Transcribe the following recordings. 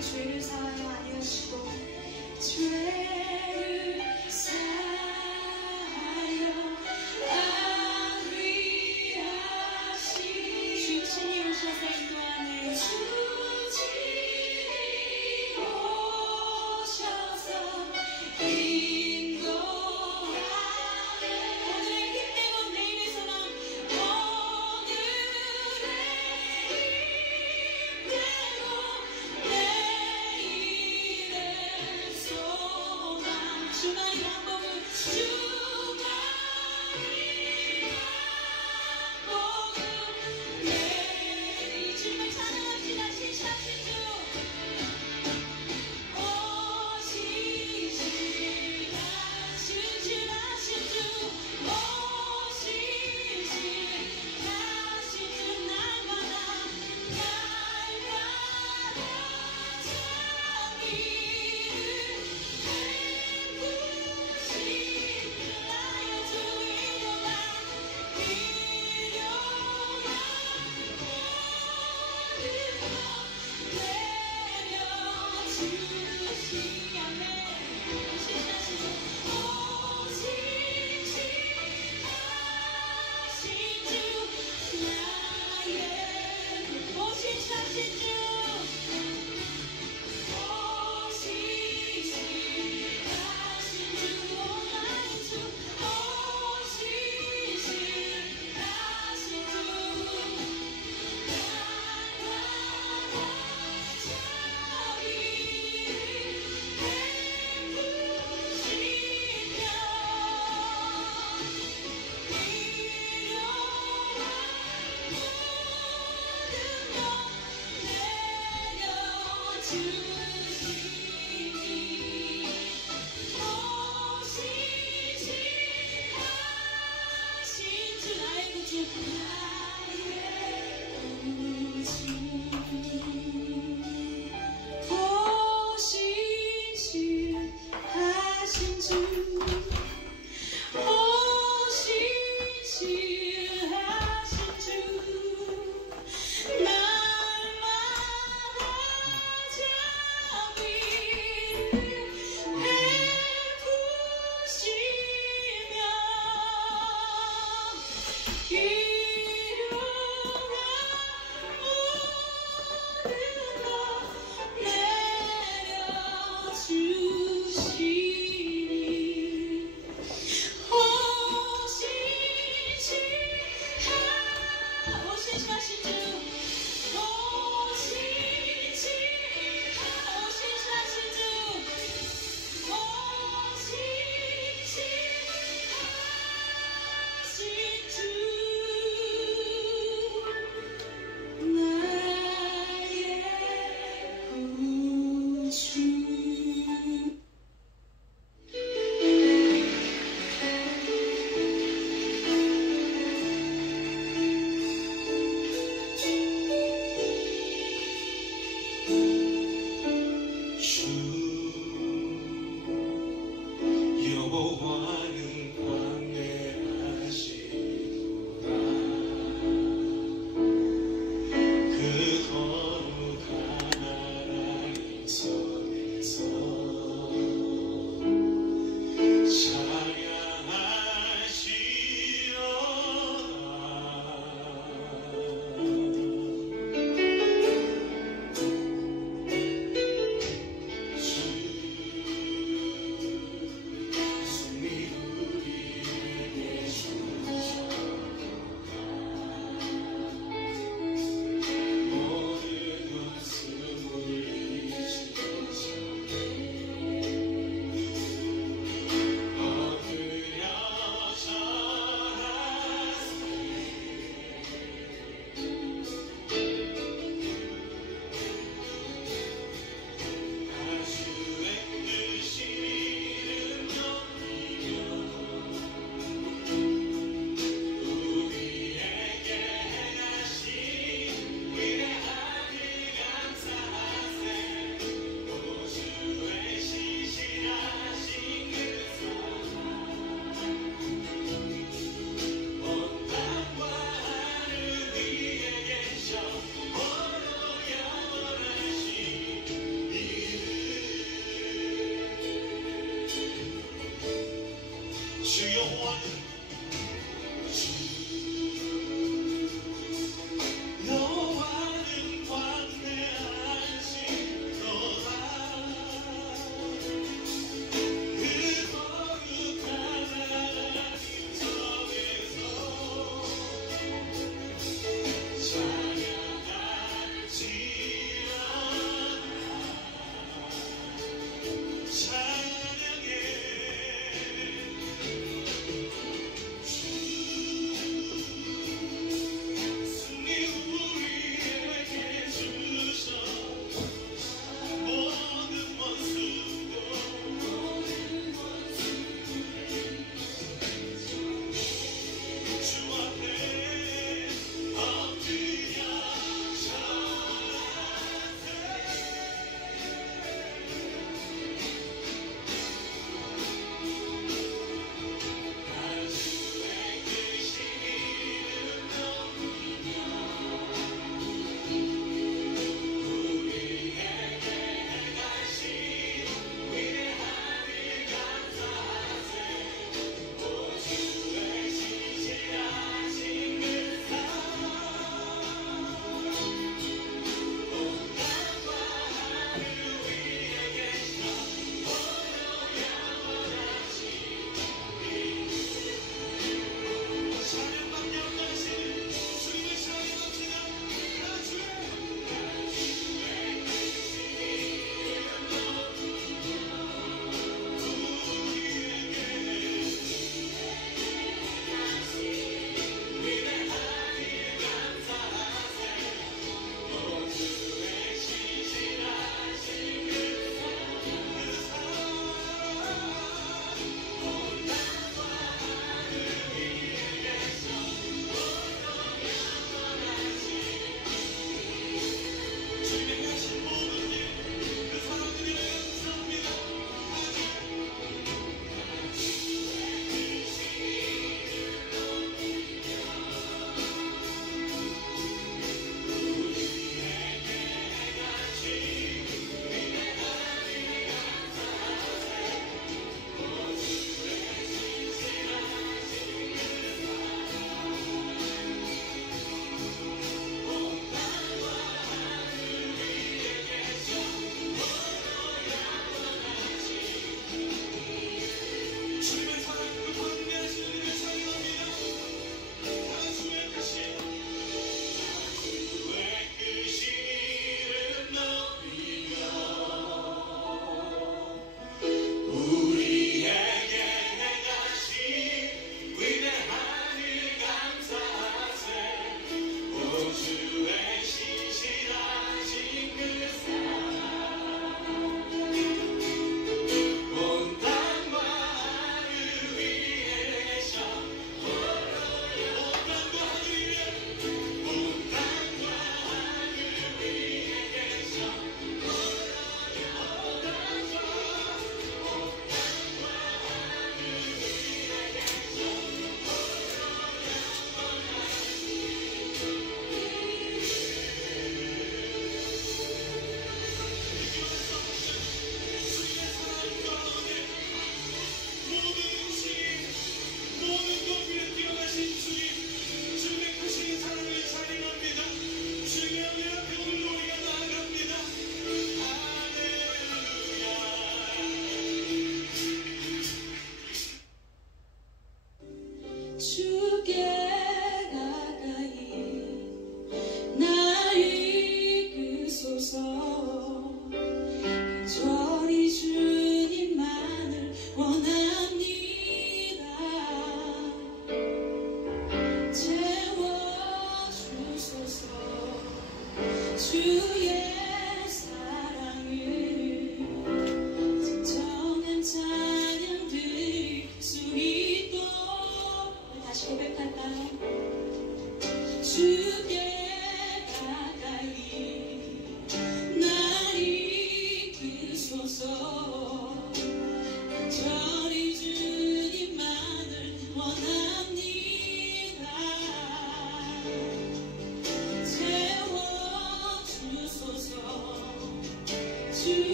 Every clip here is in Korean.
죄를 사하여주시고 죄를 사하여 안위하시 주님이 오셔서 인도하네 주님이 오셔서 인도하네 오늘의 힘내고 내일의 소망 오늘의 힘내고 주만이 방법을 주만이 방법을 내리 주님을 찬양합시다. 신실하신 주 신실하신 주 신실하신 주 날마다 찬양하리 여호와는 광대하시도다. 그 거룩한 하나님 성에서 찬양할지어다. 찬양해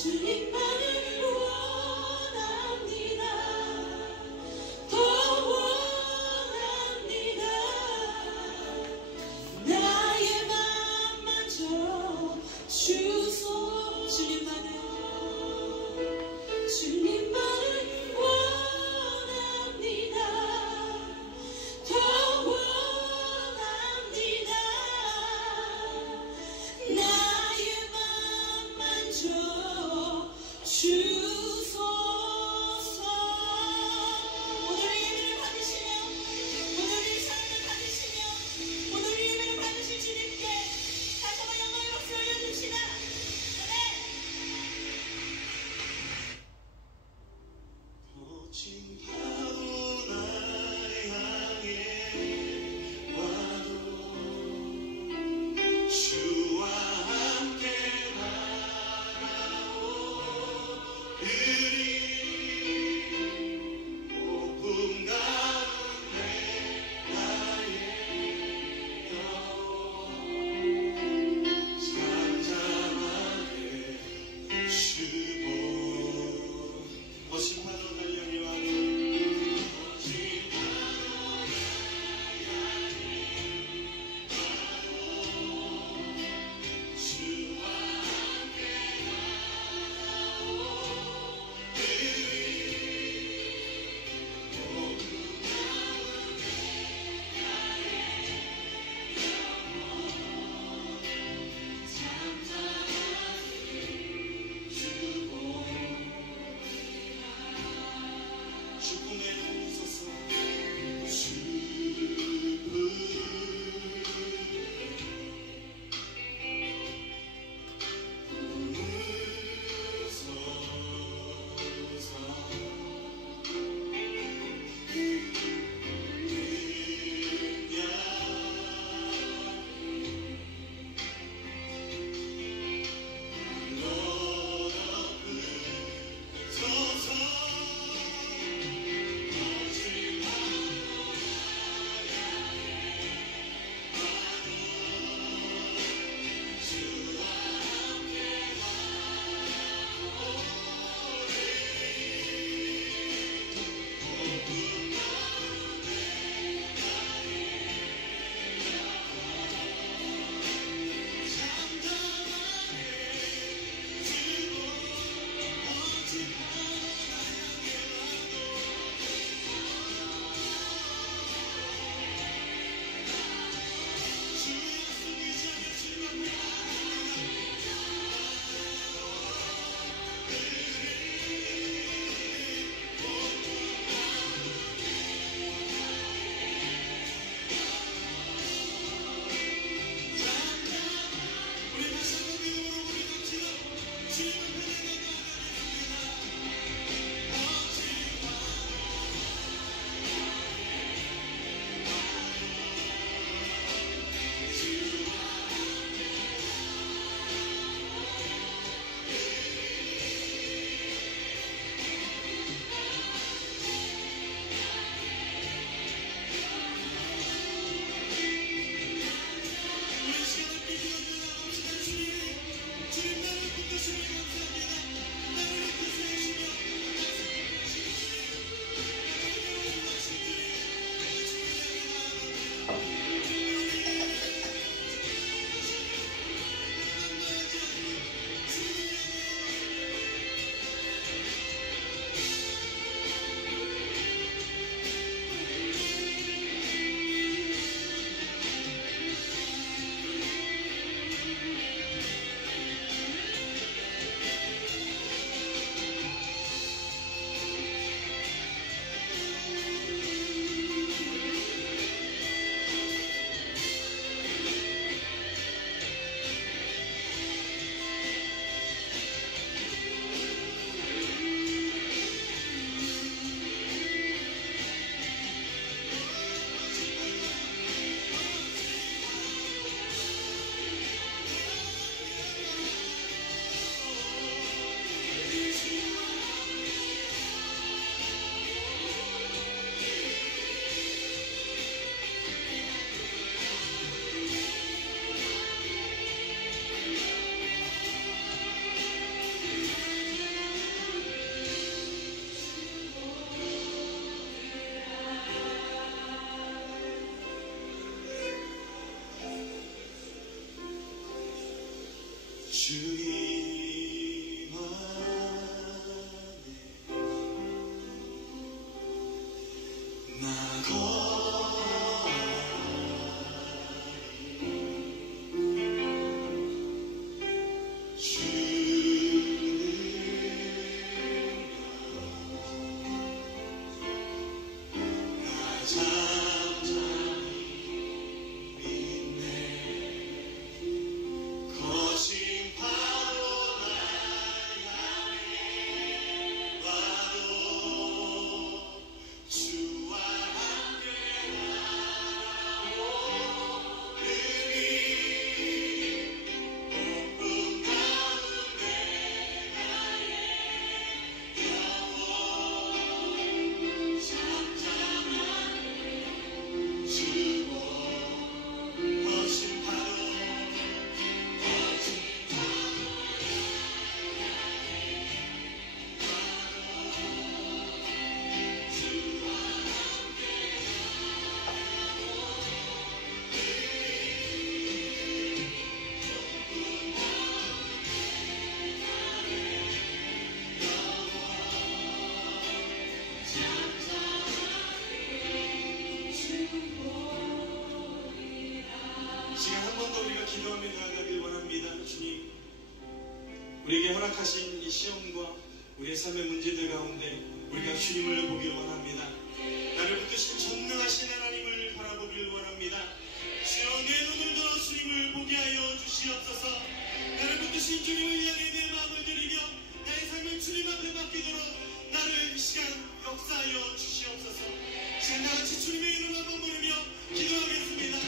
주님만을 원합니다. 더 원합니다. 나의 맘마저 주소. 주님만을 원합니다. 더 원합니다. 나의 맘만 줘 주소. 닥하신 이 시험과 우리의 삶의 문제들 가운데 우리가 주님을 보길 원합니다. 나를 붙드신 전능하신 하나님을 바라보길 원합니다. 주여 내 눈을 들어 주님을 보게 하여 주시옵소서. 나를 붙드신 주님을 향해 내 마음을 드리며 나의 삶을 주님 앞에 맡기도록 나를 이 시간 역사하여 주시옵소서. 시간 다같이 주님의 이름 한번 부르며 기도하겠습니다.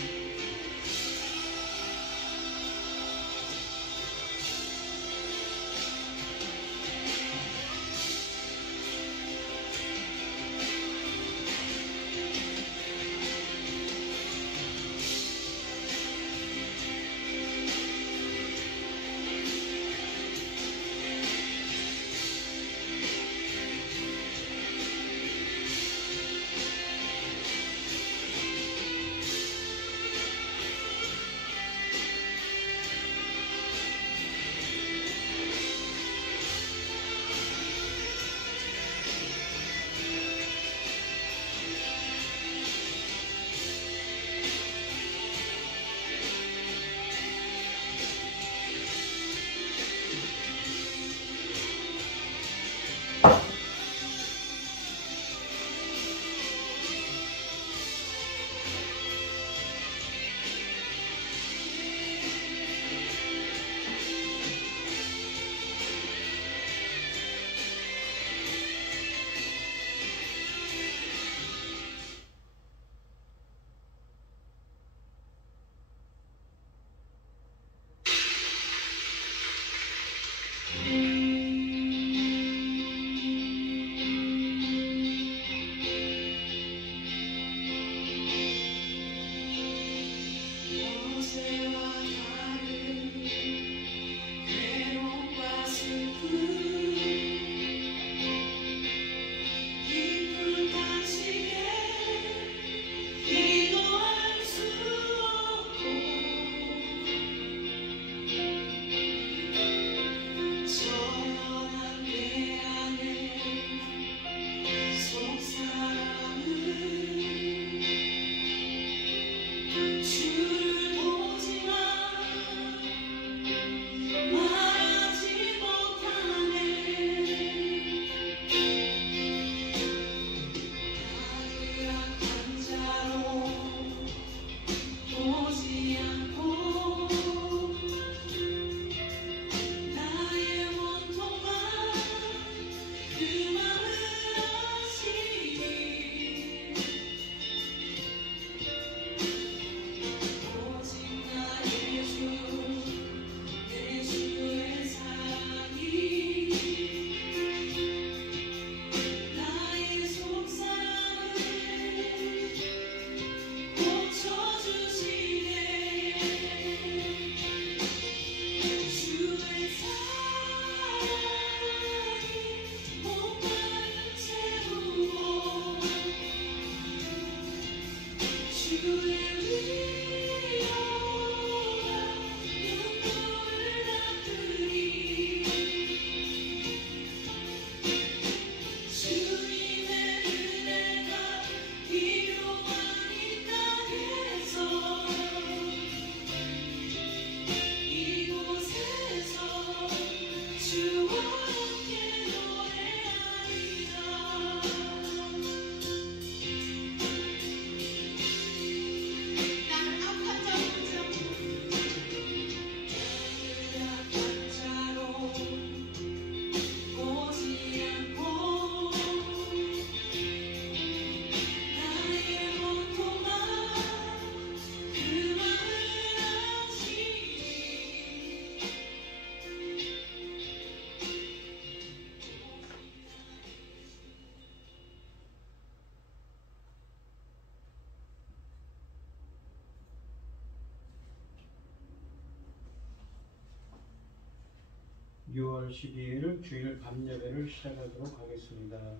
(6월 12일) 주일 밤예배를 시작하도록 하겠습니다.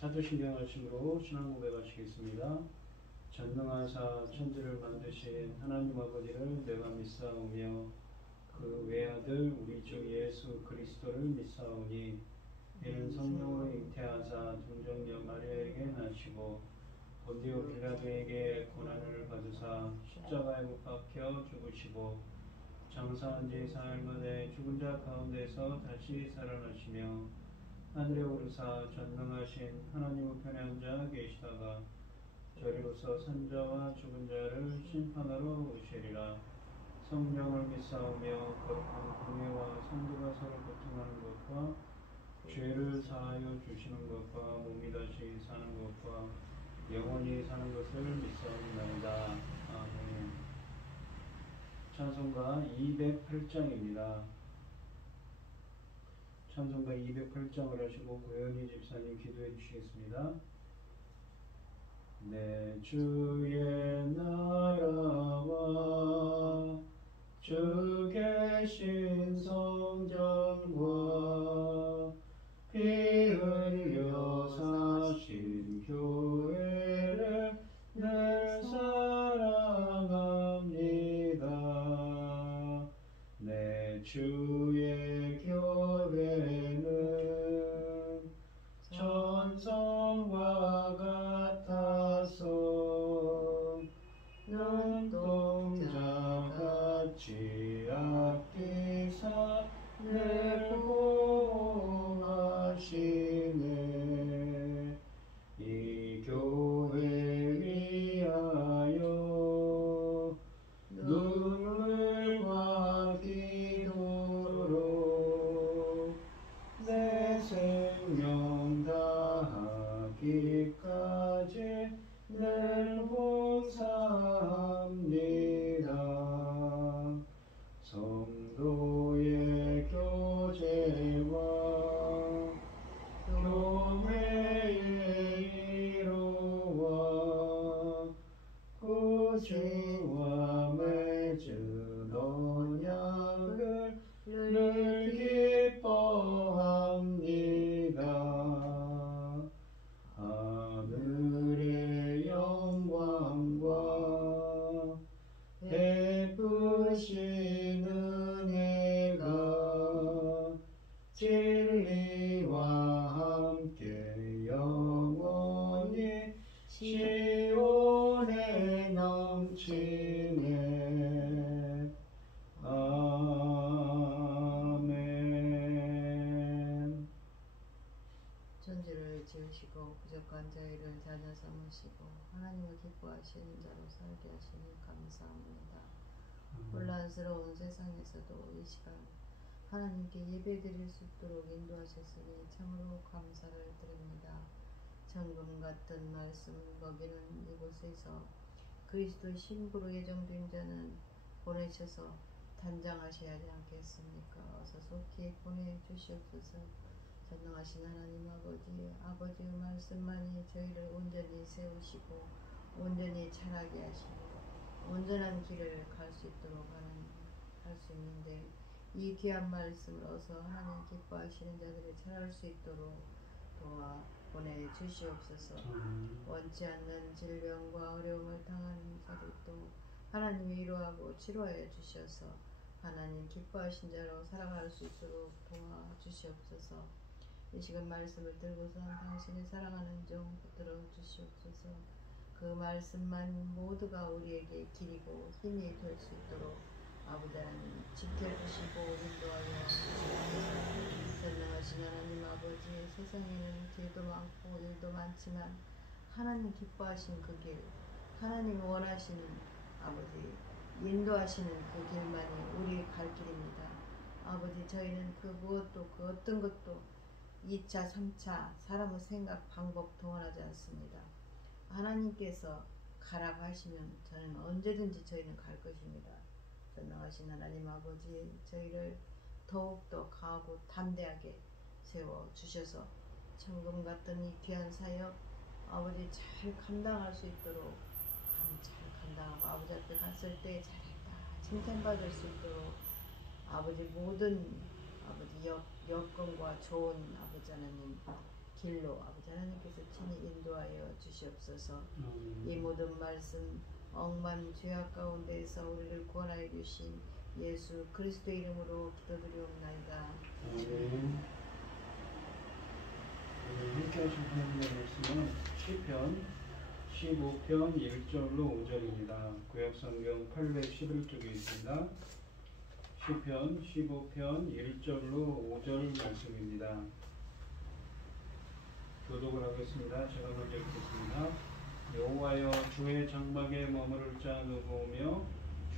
사도신경 말씀으로 신앙 고백하시겠습니다. 전능하사 천지를 만드신 하나님 아버지를 내가 믿사오며 그 외아들 우리 주 예수 그리스도를 믿사오니 이는 성령으로 잉태하사 동정녀 마리아에게 나시고 본디오 빌라도에게 고난을 받으사 십자가에 못 박혀 죽으시고 장사한 지 사흘 만에 죽은 자 가운데서 다시 살아나시며 하늘에 오르사 전능하신 하나님 우편에 앉아 계시다가 저리로서 산자와 죽은 자를 심판하러 오시리라. 성령을 믿사오며 거룩한 공예와 성도가 서로 고통하는 것과 죄를 사하여 주시는 것과 몸이 다시 사는 것과 영원히 사는 것을 믿사옵나이다. 아멘. 찬송가 208장입니다. 찬송가 208장을 하시고 고현희 집사님 기도해 주시겠습니다. 내 주의 나라와 주 계신 성전과 피 흘려 사신 교회를 늘 사랑합니다. 내 주의 교회는 천성과 같아서 눈동자같이 아끼사 늘 보호하시네. 이 교회 위하여 눈물과 기도로 내 생명 다하기까지 늘 봉사합니다. 성도의 교제와 교회의 위로와 구주와 맺은 언약을 늘 기뻐합니다. 하늘의 영광과 베푸신 은혜가 진리와 함께 영원히 시온에 넘치네. 아멘. 천지를 지으시고 부족한 저희를 자녀 삼으시고 하나님을 기뻐하시는 자로 살게 하시니 감사합니다. 혼란스러운 세상에서도 이 시간 하나님께 예배드릴 수 있도록 인도하셨으니 참으로 감사를 드립니다. 정금 같은 말씀을 먹이는 이곳에서 그리스도 신부로 예정된 자는 보내셔서 단장하셔야 하지 않겠습니까? 어서 속히 보내주시옵소서. 전능하신 하나님 아버지의 말씀만이 저희를 온전히 세우시고 온전히 자라게 하시고 온전한 길을 갈 수 있도록 할 수 있는데 이 귀한 말씀을 어서 하나님 기뻐하시는 자들이 자랄 수 있도록 도와 보내주시옵소서. 원치 않는 질병과 어려움을 당하는 자들도 하나님 위로하고 치료하여 주셔서 하나님 기뻐하신 자로 살아갈 수 있도록 도와주시옵소서. 이 시간 말씀을 들고서 당신이 사랑하는 종 붙들어 주시옵소서. 그 말씀만 모두가 우리에게 길이고 힘이 될 수 있도록 아버지 하나님 지켜주시고 인도하여 주시옵소서. 전능하신 하나님 아버지, 세상에는 길도 많고 일도 많지만 하나님 기뻐하신 그 길, 하나님 원하시는 아버지 인도하시는 그 길만이 우리 갈 길입니다. 아버지, 저희는 그 무엇도 그 어떤 것도 2차, 3차 사람의 생각, 방법 동원하지 않습니다. 하나님께서 가라고 하시면 저는 언제든지 저희는 갈 것입니다. 전능하신 하나님 아버지, 저희를 더욱더 강하고 담대하게 세워주셔서 천금 같은 이 귀한 사역 아버지 잘 감당할 수 있도록 잘 감당하고 아버지 앞에 갔을 때 잘했다 칭찬받을 수 있도록 아버지 모든 아버지 여건과 좋은 아버지 하나님 길로 아버지 하나님께서 친히 인도하여 주시옵소서. 이 모든 말씀 억만 죄악 가운데에서 우리를 구원하여 주신 예수 그리스도 이름으로 기도드리옵나이다. 아멘. 함께 하실 하나님의 말씀은 시편 15편 1절로 5절입니다. 구약성경 811쪽에 있습니다. 시편 15편 1절로 5절 말씀입니다. 교독을 하겠습니다. 제가 먼저 읽겠습니다. 여호와여, 주의 장막에 머무를 자 누구오며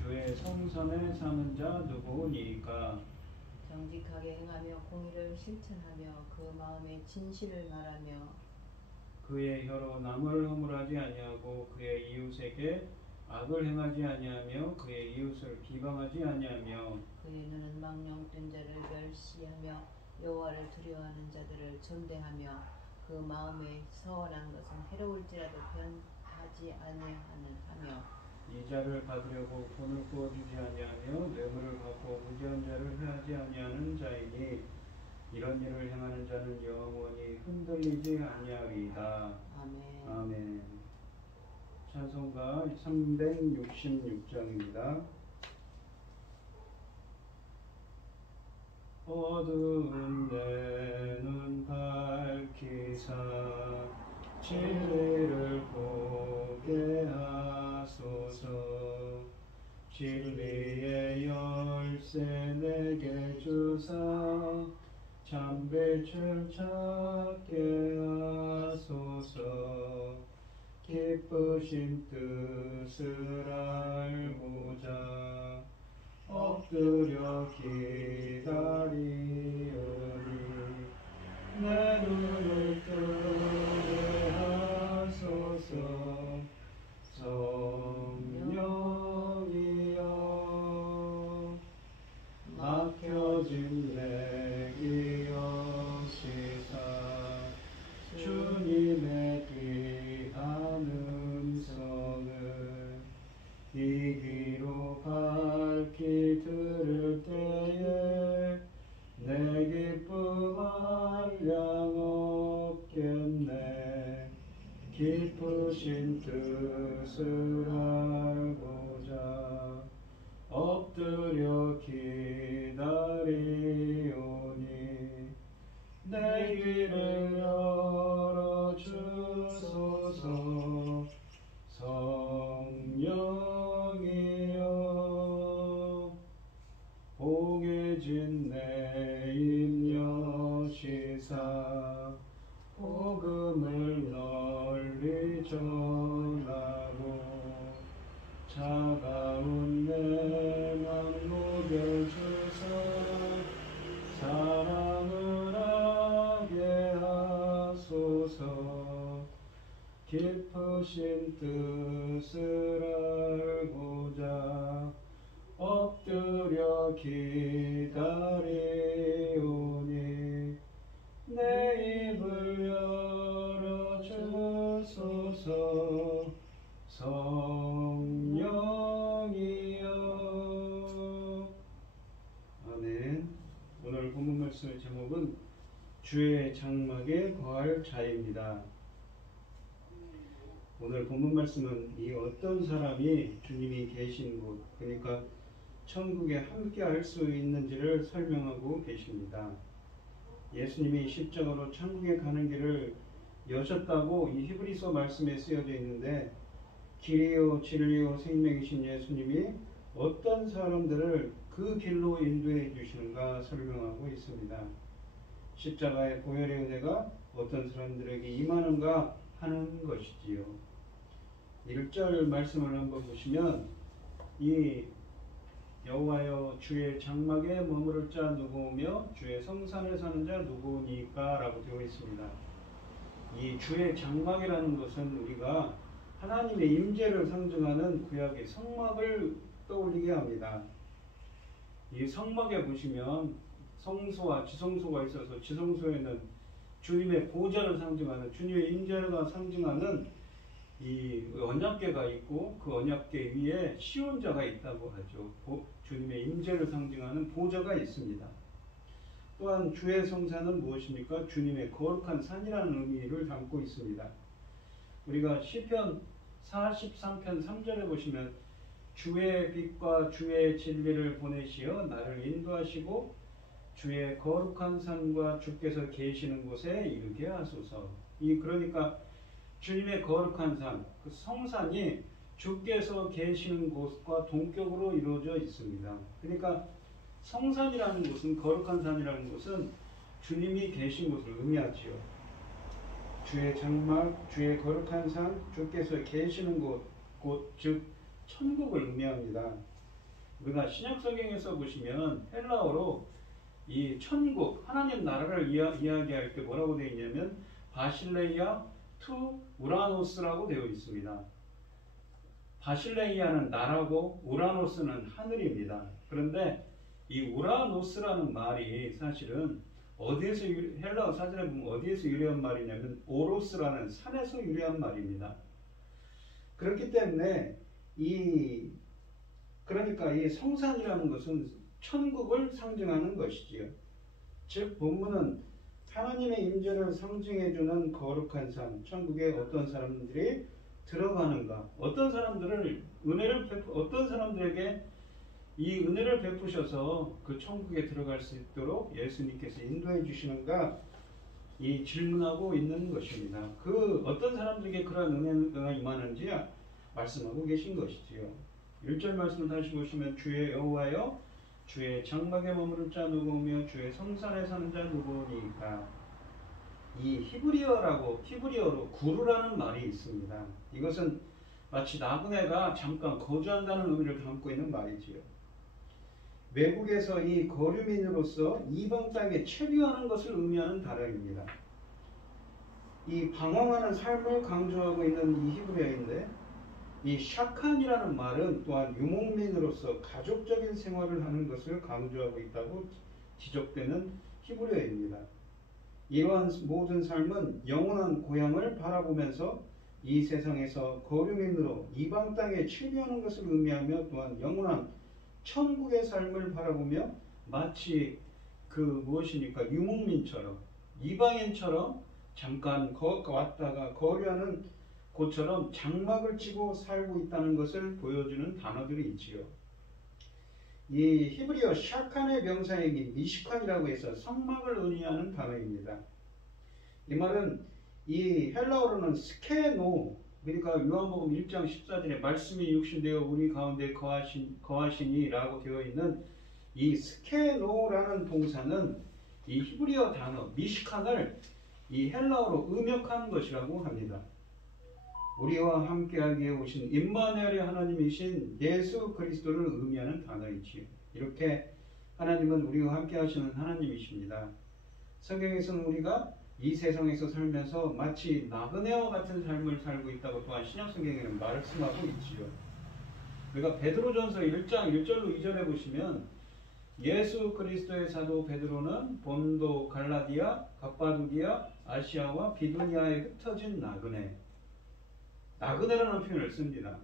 주의 성산에 사는 자 누구니까? 정직하게 행하며 공의를 실천하며 그 마음에 진실을 말하며 그의 혀로 남을 허물하지 아니하고 그의 이웃에게 악을 행하지 아니하며 그의 이웃을 비방하지 아니하며 그의 눈은 망령된 자를 멸시하며 여호와를 두려워하는 자들을 전대하며 그 마음에 서원한 것은 해로울지라도 변하지 아니하며 이자를 받으려고 돈을 구워주지 아니하며 뇌물을 받고 무지한 자를 해하지 아니하는 자이니 이런 일을 행하는 자는 영원히 흔들리지 아니하리이다. 아멘. 아멘. 찬송가 366장입니다. 어두운 내 눈 밝히사 진리를 보게 하소서. 진리의 열쇠 내게 주사 참빛을 찾게 하소서. 기쁘신 뜻을 알고자 엎드려 기다리오니 내 눈을 뜨게 하소서. 성령이여 막혀진 내 기억시사 주님의 귀한 음성을 이 귀로 밝히 들을 때에 내 기쁨 한량 없겠네. 기쁘신 뜻을 알고자 엎드려 기다리오니 내 귀를 열어주소서. 성령이여 봉해진 내 임여시사 복음을 널리 전하고 차가운 내 맘 녹여주사 사랑을 하게 하소서. 깊으신 뜻을 알고자 엎드려 기다리오니 내 입을 열어주소서. 성령이여. 아멘. 오늘 본문 말씀의 제목은 주의 장막에 거할 자입니다. 오늘 본문 말씀은 이 어떤 사람이 주님이 계신 곳, 그러니까 천국에 함께 할 수 있는지를 설명하고 계십니다. 예수님이 십자가로 천국에 가는 길을 여셨다고 이 히브리서 말씀에 쓰여져 있는데, 길이요 진리요 생명이신 예수님이 어떤 사람들을 그 길로 인도해 주시는가 설명하고 있습니다. 십자가의 보혈의 은혜가 어떤 사람들에게 임하는가 하는 것이지요. 1절 말씀을 한번 보시면 이 여호와여 주의 장막에 머무를 자 누구오며 주의 성산에 사는 자 누구니까 라고 되어 있습니다. 이 주의 장막이라는 것은 우리가 하나님의 임재를 상징하는 구약의 성막을 떠올리게 합니다. 이 성막에 보시면 성소와 지성소가 있어서 지성소에는 주님의 보좌를 상징하는 주님의 임재가 상징하는 이 언약궤가 있고 그 언약궤 위에 시온자가 있다고 하죠. 주님의 임재를 상징하는 보좌가 있습니다. 또한 주의 성산은 무엇입니까? 주님의 거룩한 산이라는 의미를 담고 있습니다. 우리가 시편 43편 3절에 보시면 주의 빛과 주의 진리를 보내시어 나를 인도하시고 주의 거룩한 산과 주께서 계시는 곳에 이르게 하소서. 그러니까 주님의 거룩한 산, 그 성산이 주께서 계시는 곳과 동격으로 이루어져 있습니다. 그러니까 성산이라는 곳은, 거룩한 산이라는 곳은 주님이 계신 곳을 의미하지요. 주의 장막, 주의 거룩한 산, 주께서 계시는 곳, 즉 천국을 의미합니다. 우리가 신약성경에서 보시면 헬라어로 이 천국, 하나님 나라를 이야기할 때 뭐라고 되어 있냐면 바실레이아 투 우라노스라고 되어 있습니다. 바실레이아는 나라고 우라노스는 하늘입니다. 그런데 이 우라노스라는 말이 사실은 어디에서 헬라어 사전에 보면 어디에서 유래한 말이냐면 오로스라는 산에서 유래한 말입니다. 그렇기 때문에 그러니까 이 성산이라는 것은 천국을 상징하는 것이지요. 즉 본문은 하나님의 임재를 상징해주는 거룩한 산, 천국에 어떤 사람들이 들어가는가, 어떤 사람들에게 이 은혜를 베푸셔서 그 천국에 들어갈 수 있도록 예수님께서 인도해 주시는가, 이 질문하고 있는 것입니다. 그 어떤 사람들에게 그런 은혜가 임하는지 말씀하고 계신 것이지요. 1절 말씀을 다시 보시면 주의 여호와여 주의 장막에 머무를 자 누구며 주의 성산에 사는 자 누구니까. 이 히브리어로 구루라는 말이 있습니다. 이것은 마치 나그네가 잠깐 거주한다는 의미를 담고 있는 말이지요. 외국에서 이 거류민으로서 이방 땅에 체류하는 것을 의미하는 단어입니다. 이 방황하는 삶을 강조하고 있는 이 히브리어인데, 이 샤칸이라는 말은 또한 유목민으로서 가족적인 생활을 하는 것을 강조하고 있다고 지적되는 히브리어입니다. 이러한 모든 삶은 영원한 고향을 바라보면서 이 세상에서 거류민으로 이방 땅에 체류하는 것을 의미하며, 또한 영원한 천국의 삶을 바라보며 마치 무엇입니까? 유목민처럼, 이방인처럼 잠깐 왔다가 거류하는 곳처럼 장막을 치고 살고 있다는 것을 보여주는 단어들이 있지요. 이 히브리어 샤칸의 명사역이 미시칸이라고 해서 성막을 의미하는 단어입니다. 이 말은 이 헬라어로는 스케노, 그러니까 요한복음 1장 14절에 말씀이 육신되어 우리 가운데 거하시니라고 되어 있는 이 스케노라는 동사는 이 히브리어 단어 미시칸을 이 헬라어로 음역한 것이라고 합니다. 우리와 함께하기 위해 오신 임마누엘의 하나님이신 예수 그리스도를 의미하는 단어이지요. 이렇게 하나님은 우리와 함께하시는 하나님이십니다. 성경에서는 우리가 이 세상에서 살면서 마치 나그네와 같은 삶을 살고 있다고 또한 신약성경에는 말씀하고 있지요. 우리가 베드로전서 1장 1절로 2절에 보시면 예수 그리스도의 사도 베드로는 본도, 갈라디아, 갑바두기아, 아시아와 비두니아에 흩어진 나그네라는 표현을 씁니다.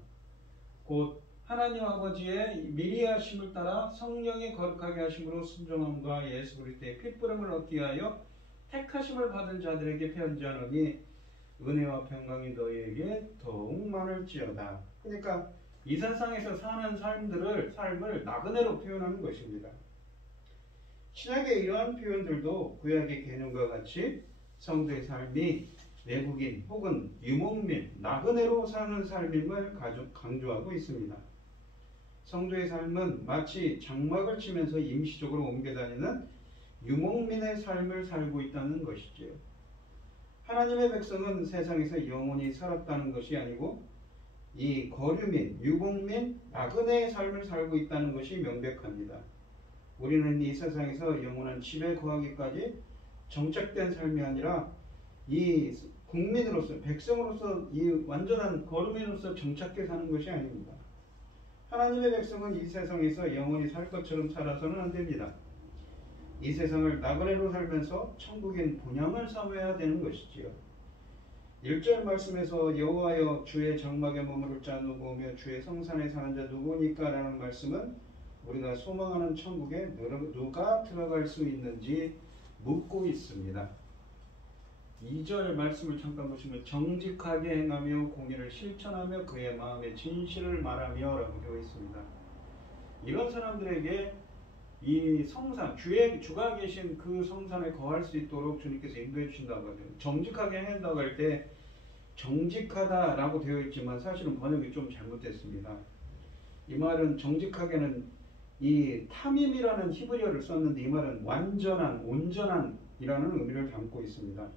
곧 하나님 아버지의 미리 하심을 따라 성령의 거룩하게 하심으로 순종함과 예수 그리스도의 핏부름을 얻기 위하여 택하심을 받은 자들에게 편지하노니 은혜와 평강이 너희에게 더욱 많을지어다. 그러니까 이 세상에서 사는 삶을 나그네로 표현하는 것입니다. 신약의 이러한 표현들도 구약의 개념과 같이 성도의 삶이 외국인 혹은 유목민, 나그네로 사는 삶임을 강조하고 있습니다. 성도의 삶은 마치 장막을 치면서 임시적으로 옮겨 다니는 유목민의 삶을 살고 있다는 것이지요. 하나님의 백성은 세상에서 영원히 살았다는 것이 아니고 이 거류민, 유목민, 나그네의 삶을 살고 있다는 것이 명백합니다. 우리는 이 세상에서 영원한 집에 거하기까지 정착된 삶이 아니라 이 국민으로서, 백성으로서, 이 완전한 거류민으로서 정착해 사는 것이 아닙니다. 하나님의 백성은 이 세상에서 영원히 살 것처럼 살아서는 안 됩니다. 이 세상을 나그네로 살면서 천국인 본향을 삼아야 되는 것이지요. 1절 말씀에서 여호와여 주의 장막에 머무를 자 누구며 주의 성산에 사는 자 누구니까 라는 말씀은 우리가 소망하는 천국에 누가 들어갈 수 있는지 묻고 있습니다. 2절 말씀을 잠깐 보시면 정직하게 행하며 공의를 실천하며 그의 마음의 진실을 말하며 라고 되어 있습니다. 이런 사람들에게 이 성산, 주가 계신 그 성산에 거할 수 있도록 주님께서 인도해 주신다고 하죠. 정직하게 행한다고 할 때 정직하다라고 되어 있지만 사실은 번역이 좀 잘못됐습니다. 이 말은 정직하게는 이 탐임이라는 히브리어를 썼는데 이 말은 완전한, 온전한이라는 의미를 담고 있습니다.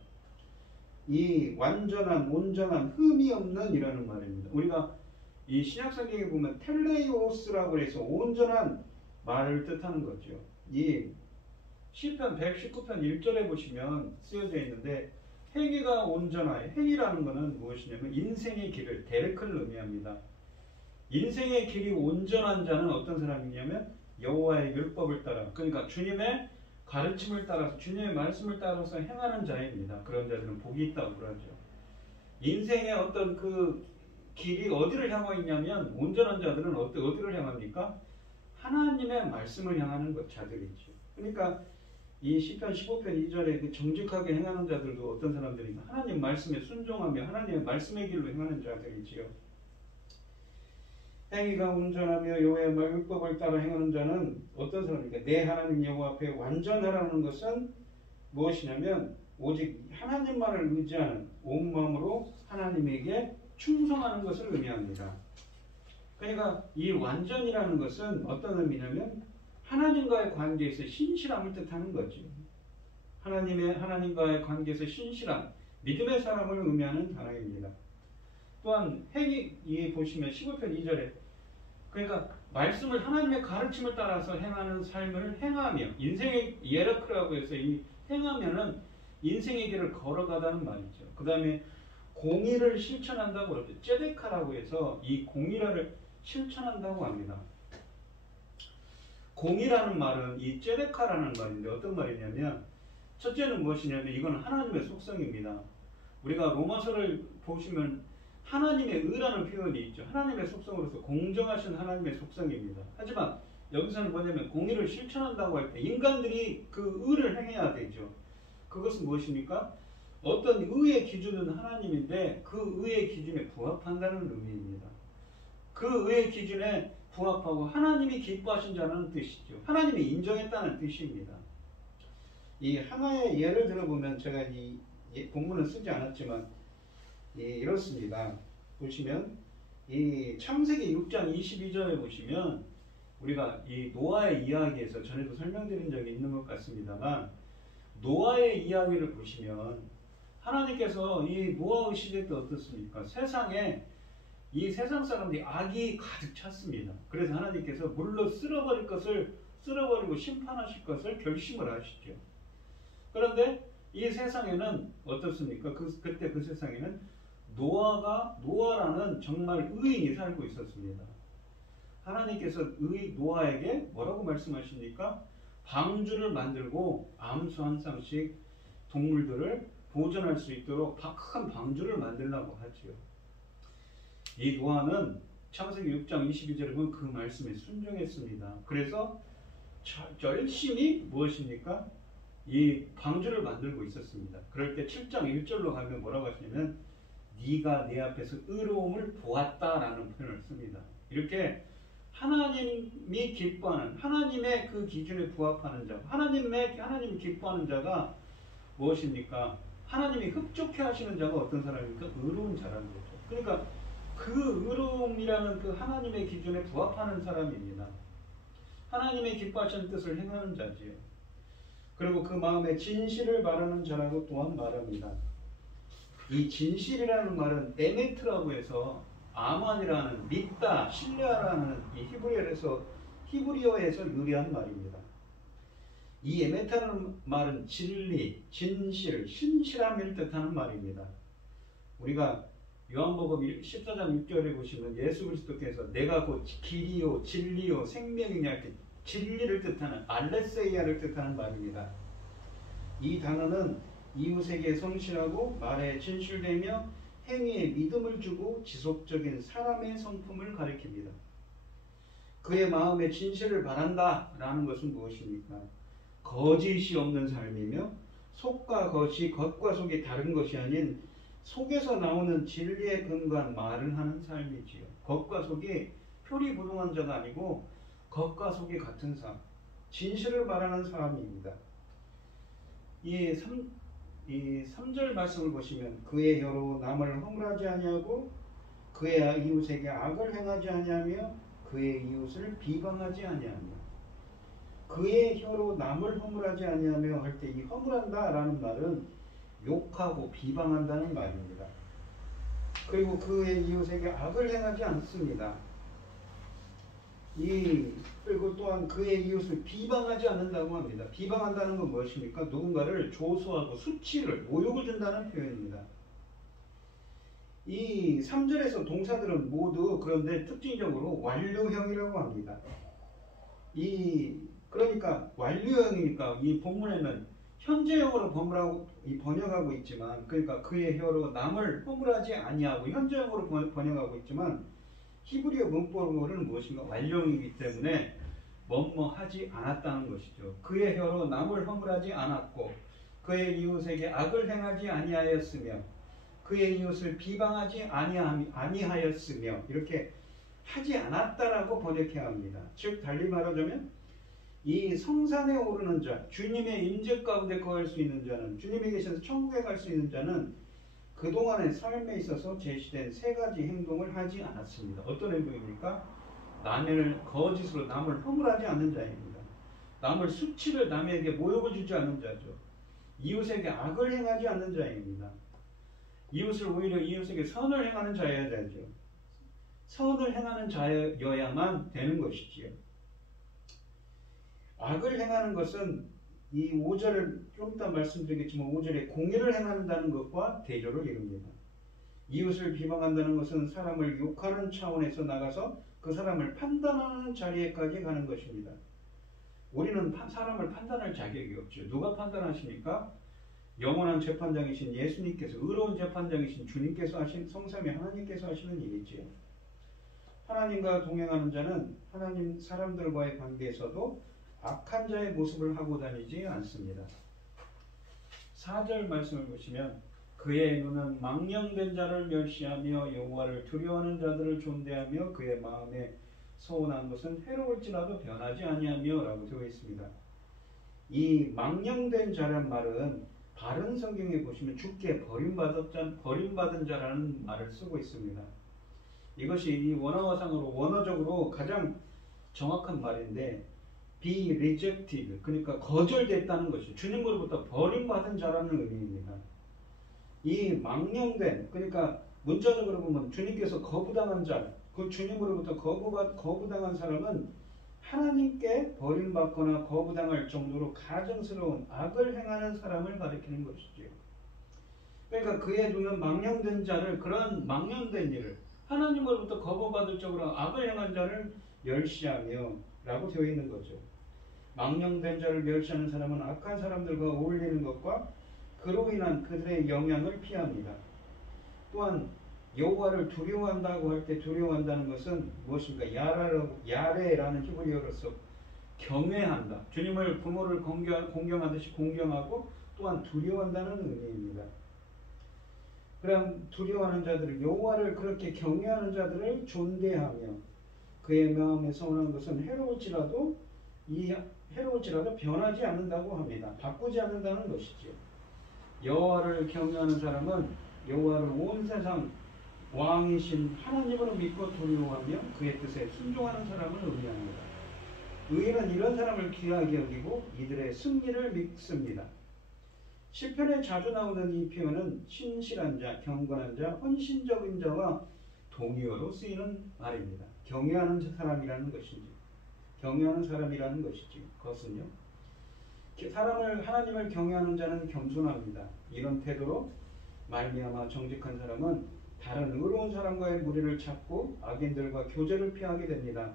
이 완전한, 온전한, 흠이 없는 이라는 말입니다. 우리가 이 신약성경에 보면 텔레이오스라고 해서 온전한 말을 뜻하는 거죠. 이 시편 119편 1절에 보시면 쓰여져 있는데 행위가 온전하여, 행위라는 것은 무엇이냐면 인생의 길을, 데르크를 의미합니다. 인생의 길이 온전한 자는 어떤 사람이냐면 여호와의 율법을 따라, 그러니까 주님의 가르침을 따라서, 주님의 말씀을 따라서 행하는 자입니다. 그런 자들은 복이 있다고 그러죠. 인생의 어떤 그 길이 어디를 향하고 있냐면 온전한 자들은 어디를 향합니까? 하나님의 말씀을 향하는 자들이죠. 그러니까 이 시편 15편 2절에 그 정직하게 행하는 자들도 어떤 사람들인가? 하나님 말씀에 순종하며 하나님의 말씀의 길로 행하는 자들이지요. 행위가 온전하며 여호와의 율법을 따라 행하는 자는 어떤 사람입니까? 내 하나님 여호와 앞에 완전하라는 것은 무엇이냐면 오직 하나님만을 의지하는 온 마음으로 하나님에게 충성하는 것을 의미합니다. 그러니까 이 완전이라는 것은 어떤 의미냐면 하나님과의 관계에서 신실함을 뜻하는 거죠. 하나님과의 관계에서 신실함, 믿음의 사람을 의미하는 단어입니다. 또한 행위 보시면 15편 2절에 그러니까 말씀을 하나님의 가르침을 따라서 행하는 삶을 행하며 인생의 예라크라고 해서 이 행하면은 인생의 길을 걸어가다는 말이죠. 그 다음에 공의를 실천한다고 그러죠. 째데카라고 해서 이 공의를 실천한다고 합니다. 공의라는 말은 이 째데카라는 말인데 어떤 말이냐면 첫째는 무엇이냐면 이건 하나님의 속성입니다. 우리가 로마서를 보시면 하나님의 의라는 표현이 있죠. 하나님의 속성으로서 공정하신 하나님의 속성입니다. 하지만 여기서는 뭐냐면 공의를 실천한다고 할 때 인간들이 그 의를 행해야 되죠. 그것은 무엇입니까? 어떤 의의 기준은 하나님인데 그 의의 기준에 부합한다는 의미입니다. 그 의의 기준에 부합하고 하나님이 기뻐하신 자라는 뜻이죠. 하나님이 인정했다는 뜻입니다. 이 하나의 예를 들어보면 제가 이 본문은 쓰지 않았지만 이렇습니다. 보시면 이 창세기 6장 22절에 보시면 우리가 이 노아의 이야기에서 전에도 설명드린 적이 있는 것 같습니다만 노아의 이야기를 보시면 하나님께서 이 노아의 시대 때 어떻습니까? 세상에 이 세상 사람들이 악이 가득 찼습니다. 그래서 하나님께서 물로 쓸어버리고 심판하실 것을 결심을 하시죠. 그런데 이 세상에는 어떻습니까? 그때 그 세상에는 노아라는 정말 의인이 살고 있었습니다. 하나님께서 노아에게 뭐라고 말씀하십니까? 방주를 만들고 암수 한 쌍씩 동물들을 보존할 수 있도록 큰 방주를 만들라고 하지요. 이 노아는 창세기 6장 22절에 보면 그 말씀에 순종했습니다. 그래서 열심히 무엇입니까? 이 방주를 만들고 있었습니다. 그럴 때 7장 1절로 가면 뭐라고 하시냐면 네가 내 앞에서 의로움을 보았다라는 표현을 씁니다. 이렇게 하나님이 기뻐하는 하나님의 그 기준에 부합하는 자, 하나님이 기뻐하는 자가 무엇입니까? 하나님이 흡족해 하시는 자가 어떤 사람입니까? 의로운 자라는 거죠. 그러니까 그 의로움이라는 그 하나님의 기준에 부합하는 사람입니다. 하나님의 기뻐하시는 뜻을 행하는 자지요. 그리고 그 마음에 진실을 말하는 자라고 또한 말합니다. 이 진실이라는 말은 에메트라고 해서 아만이라는 믿다, 신뢰하라는 이 히브리어에서 유래한 말입니다. 이 에메타라는 말은 진리, 진실, 신실함을 뜻하는 말입니다. 우리가 요한복음 14장 6절에 보시면 예수 그리스도께서 내가 곧 길이요 진리요 생명이냐 이렇게 진리를 뜻하는 알레세이아를 뜻하는 말입니다. 이 단어는 이웃에게 성실하고 말에 진실되며 행위에 믿음을 주고 지속적인 사람의 성품을 가리킵니다. 그의 마음에 진실을 바란다 라는 것은 무엇입니까? 거짓이 없는 삶이며 속과 겉이 겉과 속이 다른 것이 아닌 속에서 나오는 진리에 근거한 말을 하는 삶이지요. 겉과 속이 표리부동한 자가 아니고 겉과 속이 같은 삶, 진실을 말하는 사람입니다. 이 3절 말씀을 보시면 그의 혀로 남을 허물하지 아니하고 그의 이웃에게 악을 행하지 아니하며 그의 이웃을 비방하지 아니하며 그의 혀로 남을 허물하지 아니하며 할 때 이 허물한다라는 말은 욕하고 비방한다는 말입니다. 그리고 그의 이웃에게 악을 행하지 않습니다. 그리고 또한 그의 이웃을 비방하지 않는다고 합니다. 비방한다는 건 무엇입니까? 누군가를 조소하고 수치를, 모욕을 준다는 표현입니다. 이 3절에서 동사들은 모두 그런데 특징적으로 완료형이라고 합니다. 그러니까 완료형이니까 이 본문에는 현재형으로 번역하고 있지만, 그러니까 그의 혀로 남을 허물하지 아니하고 현재형으로 번역하고 있지만, 히브리어 문법으로는 무엇인가? 완료형이기 때문에 뭐뭐 하지 않았다는 것이죠. 그의 혀로 남을 허물하지 않았고 그의 이웃에게 악을 행하지 아니하였으며 그의 이웃을 비방하지 아니하였으며, 이렇게 하지 않았다라고 번역해야 합니다. 즉 달리 말하자면 이 성산에 오르는 자, 주님의 임재 가운데 거할 수 있는 자는, 주님이 계셔서 천국에 갈 수 있는 자는 그동안의 삶에 있어서 제시된 세 가지 행동을 하지 않았습니다. 어떤 행동입니까? 거짓으로 남을 허물하지 않는 자입니다. 남을 수치를, 남에게 모욕을 주지 않는 자죠. 이웃에게 악을 행하지 않는 자입니다. 오히려 이웃에게 선을 행하는 자여야 되죠. 선을 행하는 자여야만 되는 것이지요. 악을 행하는 것은 이 5절을 좀 이따 말씀드리겠지만 5절에 공의를 행한다는 것과 대조를 이룹니다. 이웃을 비방한다는 것은 사람을 욕하는 차원에서 나가서 그 사람을 판단하는 자리에까지 가는 것입니다. 우리는 사람을 판단할 자격이 없죠. 누가 판단하십니까? 영원한 재판장이신 예수님께서, 의로운 재판장이신 주님께서 하신, 성삼위 하나님께서 하시는 일이지요. 하나님과 동행하는 자는 하나님 사람들과의 관계에서도 악한 자의 모습을 하고 다니지 않습니다. 4절 말씀을 보시면 그의 눈은 망령된 자를 멸시하며 여호와를 두려워하는 자들을 존대하며 그의 마음에 서운한 것은 해로울지라도 변하지 아니하며 라고 되어 있습니다. 이 망령된 자란 말은 바른 성경에 보시면 주께 버림받은 자라는 말을 쓰고 있습니다. 이것이 이 원어적으로 가장 정확한 말인데, be rejected, 그러니까 거절됐다는 것이 주님으로부터 버림받은 자라는 의미입니다. 이 망령된, 그러니까 문자적으로 보면 주님께서 거부당한 자, 그 주님으로부터 거부당한 사람은 하나님께 버림받거나 거부당할 정도로 가증스러운 악을 행하는 사람을 가리키는 것이죠. 그러니까 그의 눈은 망령된 자를, 그런 망령된 일을, 하나님으로부터 거부받을 정도로 악을 행한 자를 멸시하며 라고 되어 있는 거죠. 망령된 자를 멸시하는 사람은 악한 사람들과 어울리는 것과 그로 인한 그들의 영향을 피합니다. 또한 여호와를 두려워한다고 할 때 두려워한다는 것은 무엇인가? 야레라는 히브리어로서 경외한다. 주님을, 부모를 공경하듯이 공경하고 또한 두려워한다는 의미입니다. 그럼 두려워하는 자들을, 여호와를 그렇게 경외하는 자들을 존대하며 그의 마음에 서운한 것은 해로울지라도 변하지 않는다고 합니다. 바꾸지 않는다는 것이죠. 여호와를 경외하는 사람은 여호와를 온 세상 왕이신 하나님으로 믿고 두려워하며 그의 뜻에 순종하는 사람을 의미합니다. 의인은 이런 사람을 귀하게 여기고 이들의 승리를 믿습니다. 시편에 자주 나오는 이 표현은 신실한 자, 경건한 자, 헌신적인 자와 동의어로 쓰이는 말입니다. 경외하는 사람이라는 것이지. 그것은요. 하나님을 경외하는 자는 겸손합니다. 이런 태도로 말미암아 정직한 사람은 다른 의로운 사람과의 무리를 찾고 악인들과 교제를 피하게 됩니다.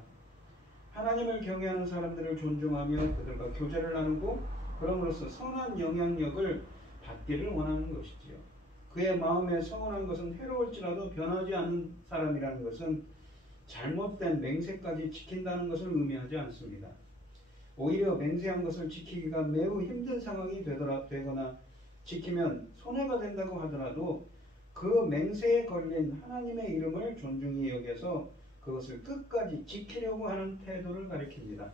하나님을 경외하는 사람들을 존중하며 그들과 교제를 나누고 그럼으로써 선한 영향력을 받기를 원하는 것이지요. 그의 마음에 서운한 것은 해로울지라도 변하지 않는 사람이라는 것은 잘못된 맹세까지 지킨다는 것을 의미하지 않습니다. 오히려 맹세한 것을 지키기가 매우 힘든 상황이 되거나 지키면 손해가 된다고 하더라도 그 맹세에 걸린 하나님의 이름을 존중히 여겨서 그것을 끝까지 지키려고 하는 태도를 가리킵니다.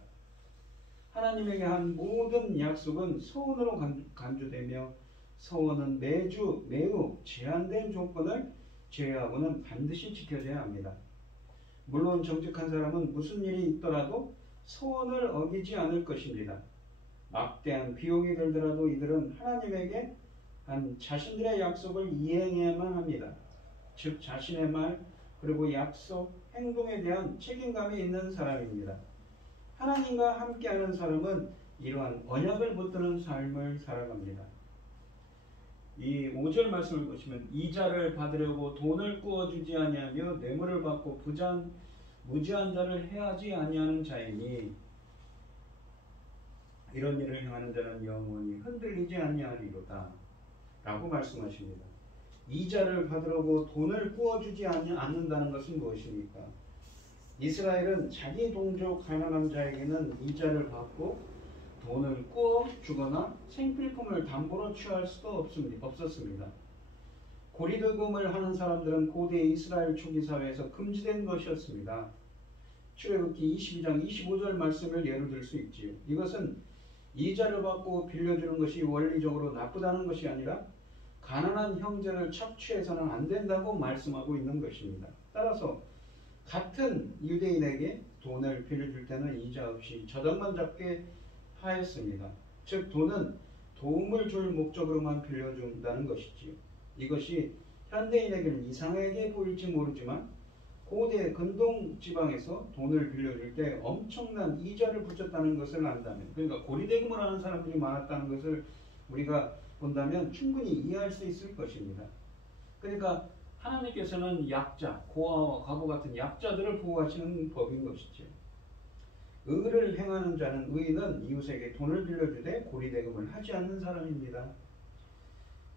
하나님에게 한 모든 약속은 서원으로 간주되며 서원은 매우 제한된 조건을 제외하고는 반드시 지켜져야 합니다. 물론 정직한 사람은 무슨 일이 있더라도 소원을 어기지 않을 것입니다. 막대한 비용이 들더라도 이들은 하나님에게 한 자신들의 약속을 이행해야만 합니다. 즉 자신의 말 그리고 약속, 행동에 대한 책임감이 있는 사람입니다. 하나님과 함께하는 사람은 이러한 언약을 붙드는 삶을 살아갑니다. 이 5절 말씀을 보시면 이자를 받으려고 돈을 꾸어주지 아니하며 뇌물을 받고 무지한 자를 해하지 아니하는 자이니 이런 일을 행하는 자는 영원히 흔들리지 아니하리로다 라고 말씀하십니다. 이자를 받으려고 돈을 꾸어주지 않는다는 것은 무엇입니까? 이스라엘은 자기 동족 가난한 자에게는 이자를 받고 돈을 꾸어주거나 생필품을 담보로 취할 수도 없었습니다. 고리대금을 하는 사람들은 고대 이스라엘 초기 사회에서 금지된 것이었습니다. 출애굽기 22장 25절 말씀을 예로 들 수 있지요. 이것은 이자를 받고 빌려주는 것이 원리적으로 나쁘다는 것이 아니라 가난한 형제를 착취해서는 안 된다고 말씀하고 있는 것입니다. 따라서 같은 유대인에게 돈을 빌려줄 때는 이자 없이 저당만 잡게 하였습니다. 즉 돈은 도움을 줄 목적으로만 빌려준다는 것이지요. 이것이 현대인에게는 이상하게 보일지 모르지만 고대 근동 지방에서 돈을 빌려줄 때 엄청난 이자를 붙였다는 것을 안다면, 그러니까 고리대금을 하는 사람들이 많았다는 것을 우리가 본다면 충분히 이해할 수 있을 것입니다. 그러니까 하나님께서는 약자, 고아와 과부 같은 약자들을 보호하시는 법인 것이죠. 의를 행하는 자는 의인은 이웃에게 돈을 빌려주되 고리대금을 하지 않는 사람입니다.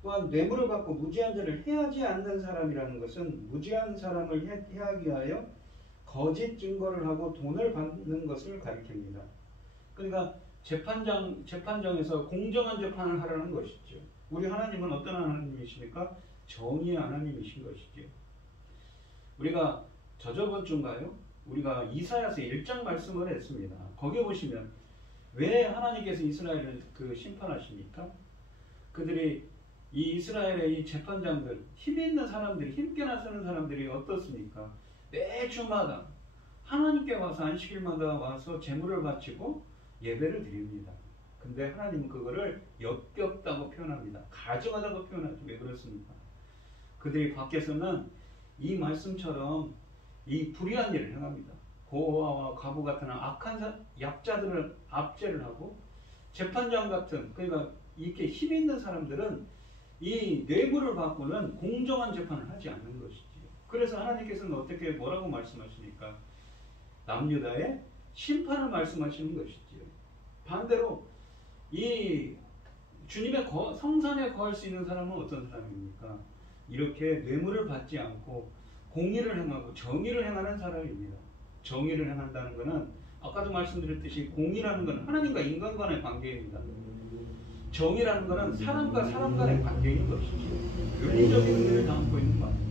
또한 뇌물을 받고 무지한 자를 해하지 않는 사람이라는 것은 무지한 사람을 해하기 위하여 거짓 증거를 하고 돈을 받는 것을 가리킵니다. 그러니까 재판장에서 공정한 재판을 하라는 것이죠. 우리 하나님은 어떤 하나님이십니까? 정의의 하나님이신 것이죠. 우리가 저저번 주인가요? 우리가 이사야서 1장 말씀을 했습니다. 거기에 보시면 왜 하나님께서 이스라엘을 심판하십니까? 그들이 이 이스라엘의 이 재판장들, 힘 있는 사람들이, 힘께 나서는 사람들이 어떻습니까? 매 주마다 하나님께 와서 안식일마다 와서 제물을 바치고 예배를 드립니다. 근데 하나님은 그거를 역겹다고 표현합니다. 가증하다고 표현하죠. 왜 그렇습니까? 그들이 밖에서는 이 말씀처럼 이 불의한 일을 행합니다. 고아와 과부 같은 악한 약자들을 압제를 하고, 재판장 같은, 그러니까 이렇게 힘 있는 사람들은 이 뇌물을 받고는 공정한 재판을 하지 않는 것이지요. 그래서 하나님께서는 어떻게 뭐라고 말씀하십니까? 남유다의 심판을 말씀하시는 것이지요. 반대로 이 주님의 성산에 거할 수 있는 사람은 어떤 사람입니까? 이렇게 뇌물을 받지 않고 공의를 행하고 정의를 행하는 사람입니다. 정의를 행한다는 것은 아까도 말씀드렸듯이 공의라는 것은 하나님과 인간 간의 관계입니다. 정의라는 것은 사람과 사람 간의 관계인 것이죠. 윤리적인 의미를 담고 있는 말입니다.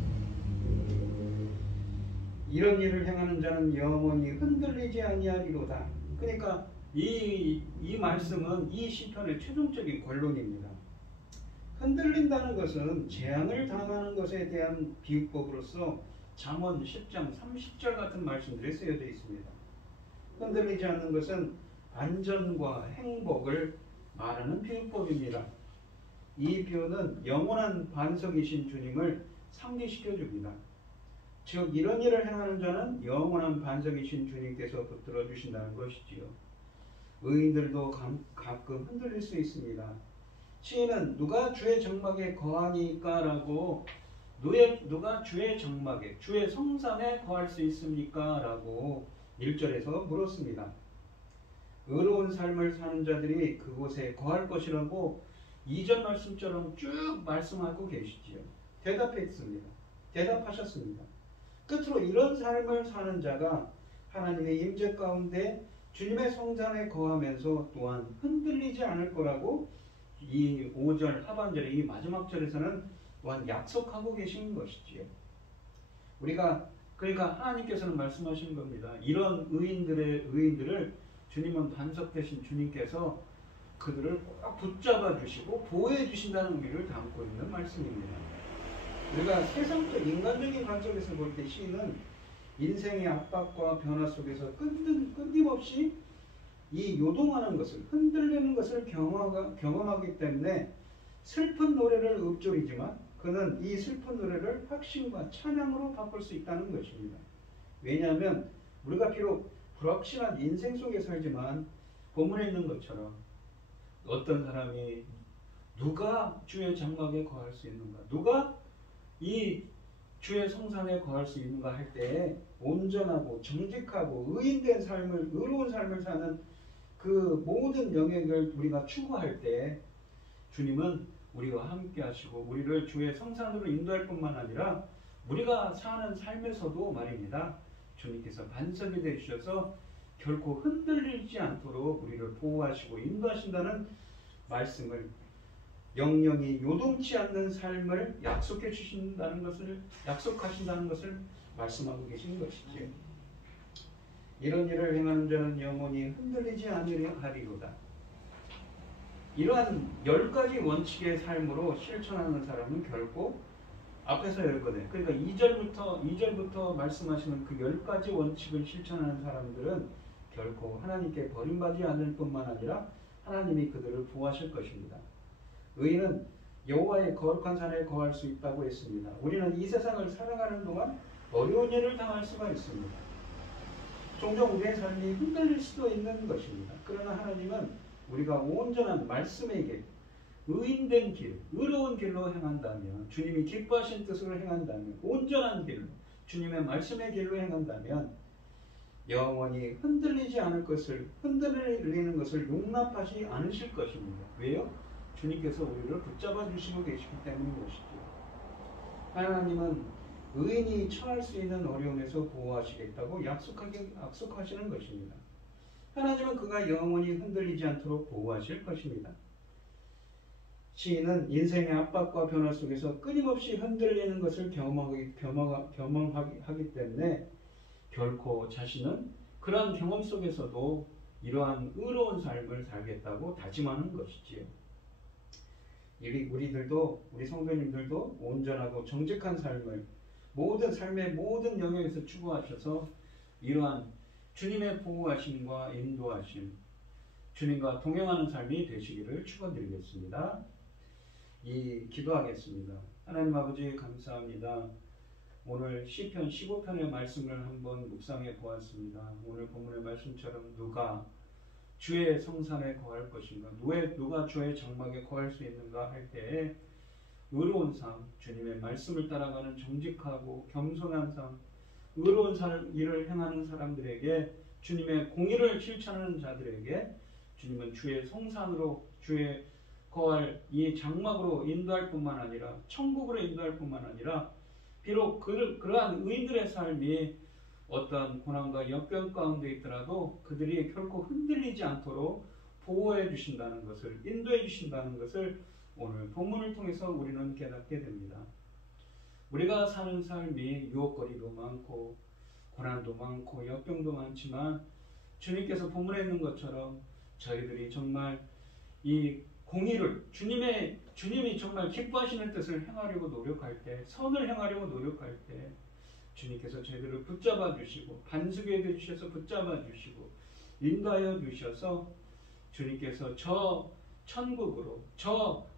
이런 일을 행하는 자는 영원히 흔들리지 아니하리로다. 그러니까 이 말씀은 이 시편의 최종적인 권론입니다. 흔들린다는 것은 재앙을 당하는 것에 대한 비유법으로서 잠언 10장 30절 같은 말씀들이 쓰여져 있습니다. 흔들리지 않는 것은 안전과 행복을 말하는 비유법입니다. 이 비유는 영원한 반석이신 주님을 상기시켜 줍니다. 즉 이런 일을 행하는 자는 영원한 반석이신 주님께서 붙들어 주신다는 것이지요. 의인들도 가끔 흔들릴 수 있습니다. 시인은 누가 주의 장막에 거하니까 라고, 누가 주의 장막에, 주의 성산에 거할 수 있습니까? 라고 1절에서 물었습니다. 의로운 삶을 사는 자들이 그곳에 거할 것이라고 2절 말씀처럼 쭉 말씀하고 계시지요. 대답하셨습니다. 끝으로 이런 삶을 사는 자가 하나님의 임재 가운데 주님의 성산에 거하면서 또한 흔들리지 않을 거라고 이 5절 하반절의 이 마지막 절에서는 또한 약속하고 계신 것이지요. 그러니까 하나님께서는 말씀하시는 겁니다. 이런 의인들을 주님은 반석 되신 주님께서 그들을 꼭 붙잡아 주시고 보호해 주신다는 의미를 담고 있는 말씀입니다. 우리가 세상적 인간적인 관점에서 볼 때 시인은 인생의 압박과 변화 속에서 끊임없이 이 요동하는 것을, 흔들리는 것을 경험하기 때문에 슬픈 노래를 읊조리지만 그는 이 슬픈 노래를 확신과 찬양으로 바꿀 수 있다는 것입니다. 왜냐하면 우리가 비록 불확실한 인생 속에 살지만 본문에 있는 것처럼 어떤 사람이 누가 주의 장막에 거할 수 있는가, 누가 이 주의 성산에 거할 수 있는가 할 때에 온전하고 정직하고 의인된 삶을, 의로운 삶을 사는 그 모든 영역을 우리가 추구할 때 주님은 우리와 함께 하시고 우리를 주의 성산으로 인도할 뿐만 아니라 우리가 사는 삶에서도 말입니다, 주님께서 반석이 되주셔서 결코 흔들리지 않도록 우리를 보호하시고 인도하신다는 말씀을, 영영이 요동치 않는 삶을 약속하신다는 것을 말씀하고 계신 것이지요. 이런 일을 행하는 자는 영원히 흔들리지 아니하리로다. 이러한 10가지 원칙의 삶으로 실천하는 사람은 결코 앞에서 열거든. 그러니까 2절부터 말씀하시는 그 10가지 원칙을 실천하는 사람들은 결코 하나님께 버림받지 않을 뿐만 아니라 하나님이 그들을 보호하실 것입니다. 의인은 여호와의 거룩한 산에 거할 수 있다고 했습니다. 우리는 이 세상을 살아가는 동안 어려운 일을 당할 수가 있습니다. 종종 우리의 삶이 흔들릴 수도 있는 것입니다. 그러나 하나님은 우리가 온전한 말씀의 길, 의인된 길, 의로운 길로 행한다면, 주님이 기뻐하신 뜻으로 행한다면, 온전한 길로, 주님의 말씀의 길로 행한다면 영원히 흔들리지 않을 것을, 흔들리는 것을 용납하지 않으실 것입니다. 왜요? 주님께서 우리를 붙잡아 주시고 계시기 때문인 것이죠. 하나님은 의인이 처할 수 있는 어려움에서 보호하시겠다고 약속하시는 것입니다. 하나님은 그가 영원히 흔들리지 않도록 보호하실 것입니다. 시인은 인생의 압박과 변화 속에서 끊임없이 흔들리는 것을 경험하기 때문에 결코 자신은 그러한 경험 속에서도 이러한 의로운 삶을 살겠다고 다짐하는 것이지요. 우리 성도님들도 온전하고 정직한 삶을 삶의 모든 영역에서 추구하셔서 이러한 주님의 보호하심과 인도하심, 주님과 동행하는 삶이 되시기를 축원드리겠습니다. 기도하겠습니다. 하나님 아버지 감사합니다. 오늘 시편 15편의 말씀을 한번 묵상해 보았습니다. 오늘 본문의 말씀처럼 누가 주의 성산에 거할 것인가, 누가 주의 장막에 거할 수 있는가 할 때에 의로운 삶, 주님의 말씀을 따라가는 정직하고 겸손한 삶, 의로운 일을 행하는 사람들에게, 주님의 공의를 실천하는 자들에게 주님은 주의 성산으로, 주의 거할 이 장막으로 인도할 뿐만 아니라 천국으로 인도할 뿐만 아니라 비록 그러한 의인들의 삶이 어떠한 고난과 역경 가운데 있더라도 그들이 결코 흔들리지 않도록 보호해 주신다는 것을, 인도해 주신다는 것을 오늘 본문을 통해서 우리는 깨닫게 됩니다. 우리가 사는 삶이 유혹거리도 많고 고난도 많고 역경도 많지만 주님께서 본문에 있는 것처럼 저희들이 정말 이 공의를, 주님이 정말 기뻐하시는 뜻을 행하려고 노력할 때, 선을 행하려고 노력할 때 주님께서 저희들을 붙잡아 주시고 반석에 주셔서 붙잡아 주시고 인도하여 주셔서 주님께서 저 천국으로,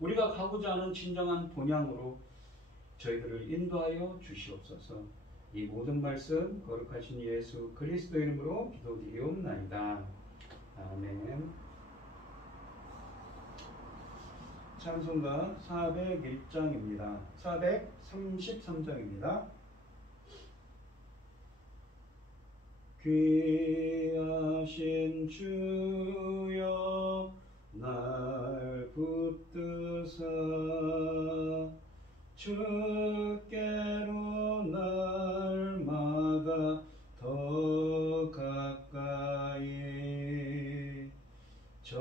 우리가 가고자 하는 진정한 본향으로 저희들을 인도하여 주시옵소서. 이 모든 말씀 거룩하신 예수 그리스도 이름으로 기도드리옵나이다. 아멘. 찬송가 401장입니다. 433장입니다. 귀하신 주여 날 붙드사 주께로 날마다 더 가까이 저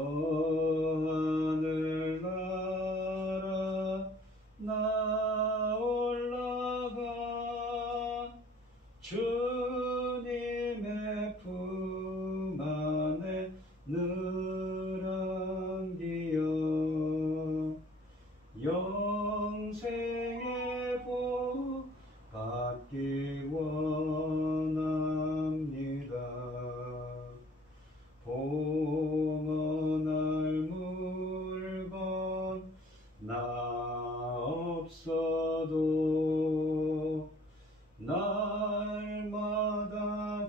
하늘나라 나 올라가 주님의 품 안에 늘 안기어 영생의 복 받기 원하오니 없어도 날마다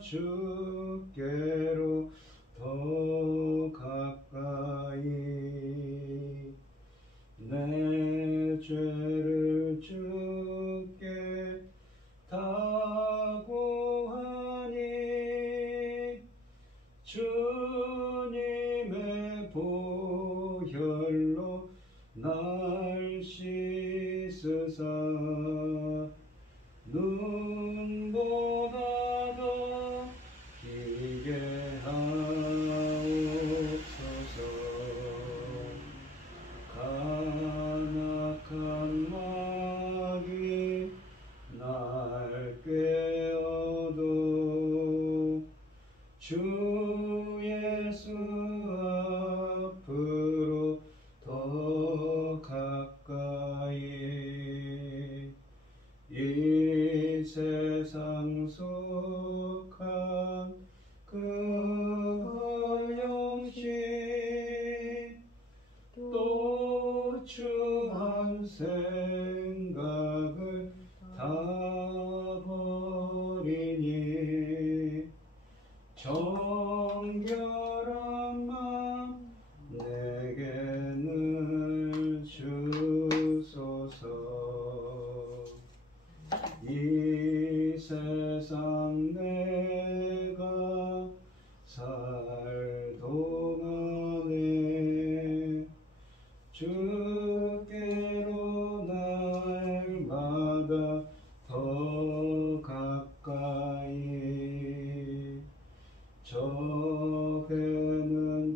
주께로 더 가까이 내 죄를 주께 다 구하니 주님의 보혈로 날 씻으사 눈보다 더 기게 하옵소서. 간악한 마귀 날 깨어도 주 예수 앞으로 더 가까이 이 세상 속한 그 허영심 또 추한 생각을 다 버리니 정결한 마음 내게 늘 주소서. 이 세상 내가 살 동안에 주께로 날마다 더 가까이 저배는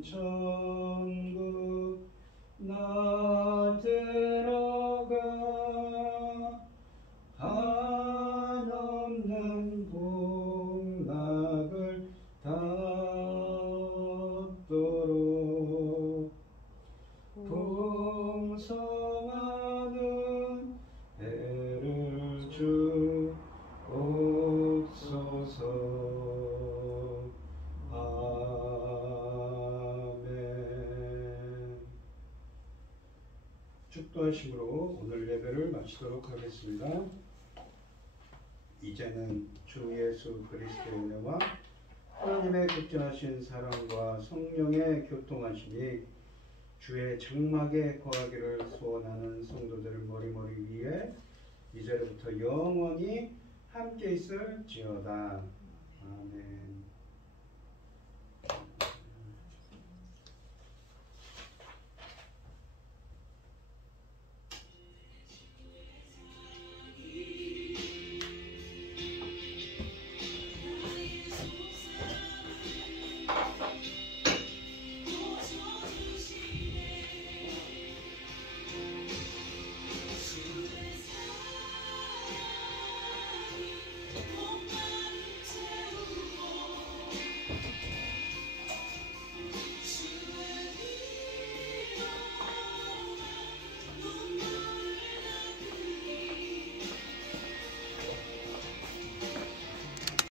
천국 나 들어가 한없는 복락을 닿도록 풍성하는 애를 주옵소서. 아멘. 축도하심으로 오늘 예배를 마치도록 하겠습니다. 이제는 주 예수 그리스도의 은혜와 하나님의 극진하신 사랑과 성령의 교통하심이 주의 장막에 거하기를 소원하는 성도들 머리머리 위에 이제부터 영원히 함께 있을지어다. 아멘.